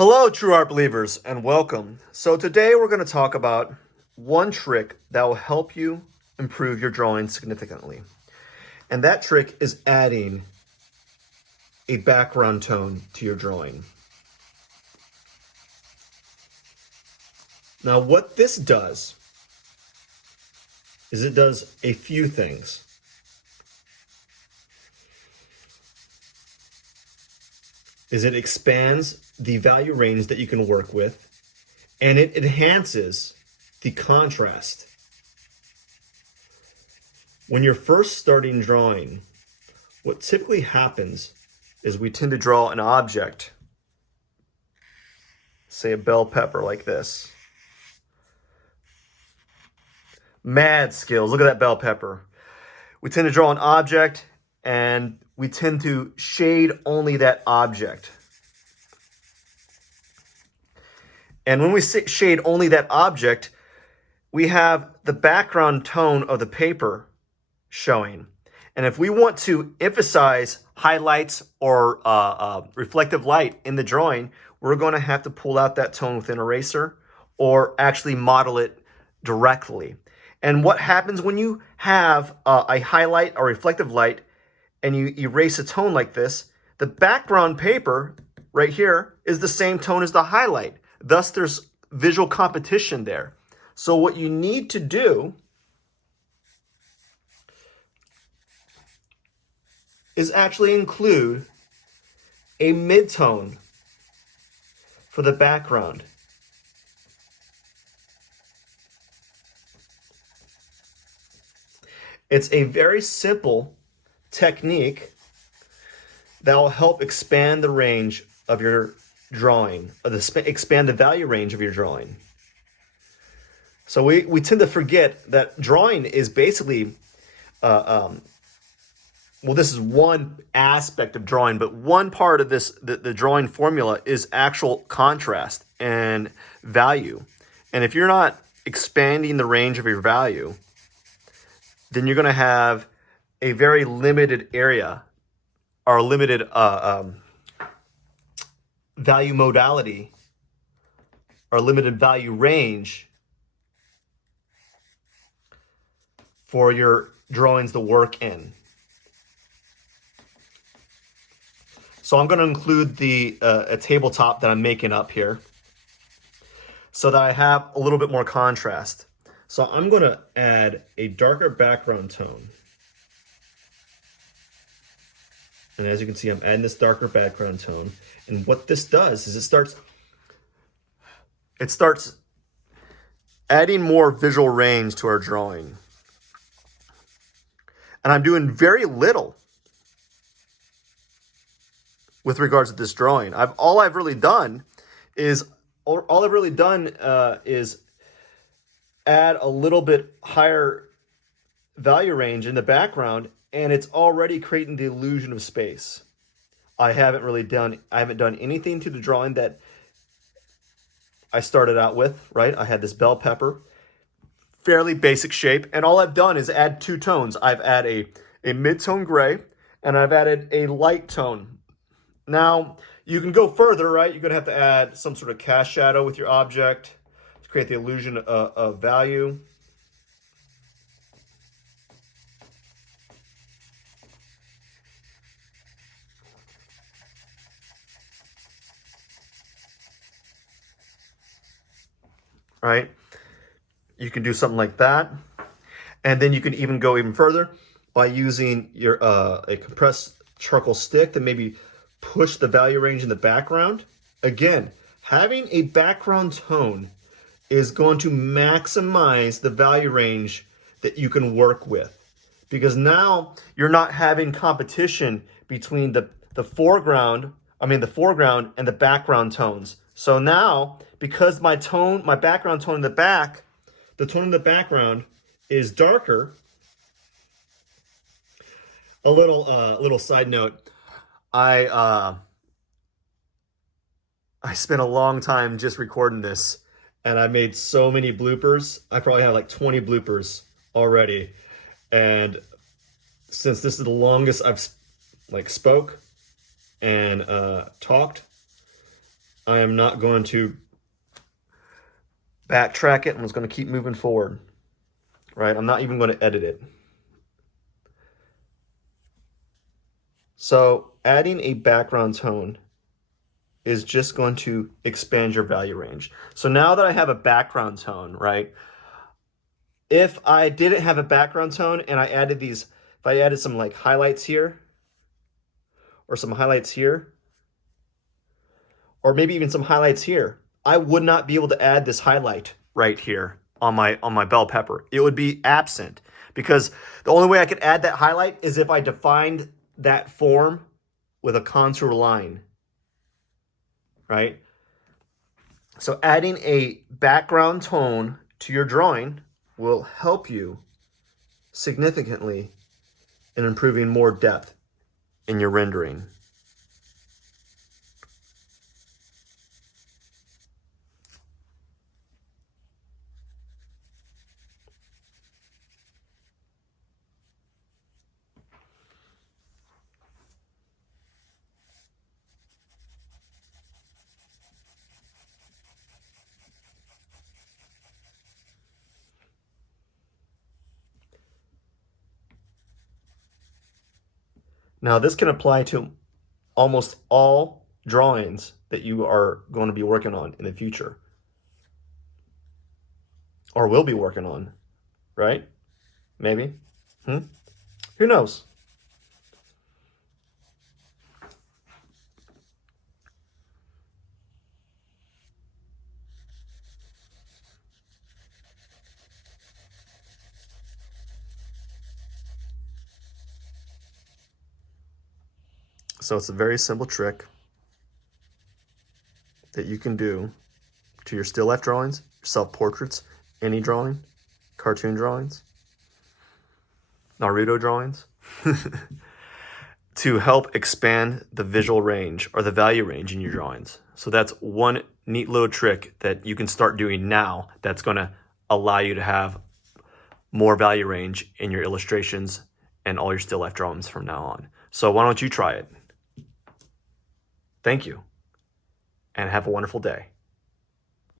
Hello, true art believers, and welcome. So today we're going to talk about one trick that will help you improve your drawing significantly. And that trick is adding a background tone to your drawing. Now, what this does is it does a few things. It expands the value range that you can work with, and it enhances the contrast. When you're first starting drawing, what typically happens is we tend to draw an object, say a bell pepper like this. Mad skills, look at that bell pepper. We tend to draw an object and we tend to shade only that object. And when we shade only that object, we have the background tone of the paper showing. And if we want to emphasize highlights or reflective light in the drawing, we're going to have to pull out that tone with an eraser or actually model it directly. And what happens when you have a highlight or reflective light and you erase a tone like this, the background paper right here is the same tone as the highlight. Thus, there's visual competition there. So what you need to do is actually include a midtone for the background. It's a very simple technique that will help expand the range of your drawing, or expand the value range of your drawing. So we tend to forget that drawing is basically, well, this is one aspect of drawing, but one part of this, the drawing formula is actual contrast and value. And if you're not expanding the range of your value, then you're going to have a very limited area or limited value modality or limited value range for your drawings to work in. So I'm going to include the a tabletop that I'm making up here so that I have a little bit more contrast. So I'm going to add a darker background tone. And as you can see, I'm adding this darker background tone. And what this does is it starts adding more visual range to our drawing. And I'm doing very little with regards to this drawing. All I've really done is add a little bit higher value range in the background, and it's already creating the illusion of space. I haven't done anything to the drawing that I started out with, right? I had this bell pepper, fairly basic shape, and all I've done is add two tones. I've added a mid-tone gray, and I've added a light tone. Now, you can go further, right? You're gonna have to add some sort of cast shadow with your object to create the illusion of value. Right? You can do something like that. And then you can even go even further by using your a compressed charcoal stick to maybe push the value range in the background. Again, having a background tone is going to maximize the value range that you can work with, because now you're not having competition between the foreground and the background tones. So now, because my background tone in the back, the tone in the background is darker. A little side note, I spent a long time just recording this, and I made so many bloopers. I probably have like 20 bloopers already. And since this is the longest I've spoke and talked, I am not going to backtrack it. I'm just going to keep moving forward, right? I'm not even going to edit it. So adding a background tone is just going to expand your value range. So now that I have a background tone, right? If I didn't have a background tone and I added these, if I added some like highlights here or some highlights here, or maybe even some highlights here, I would not be able to add this highlight right here on my bell pepper. It would be absent because the only way I could add that highlight is if I defined that form with a contour line, right? So adding a background tone to your drawing will help you significantly in improving more depth in your rendering. Now this can apply to almost all drawings that you are going to be working on in the future or will be working on, right? Maybe. Who knows? So it's a very simple trick that you can do to your still life drawings, self-portraits, any drawing, cartoon drawings, Naruto drawings, to help expand the visual range or the value range in your drawings. So that's one neat little trick that you can start doing now that's going to allow you to have more value range in your illustrations and all your still life drawings from now on. So why don't you try it? Thank you, and have a wonderful day.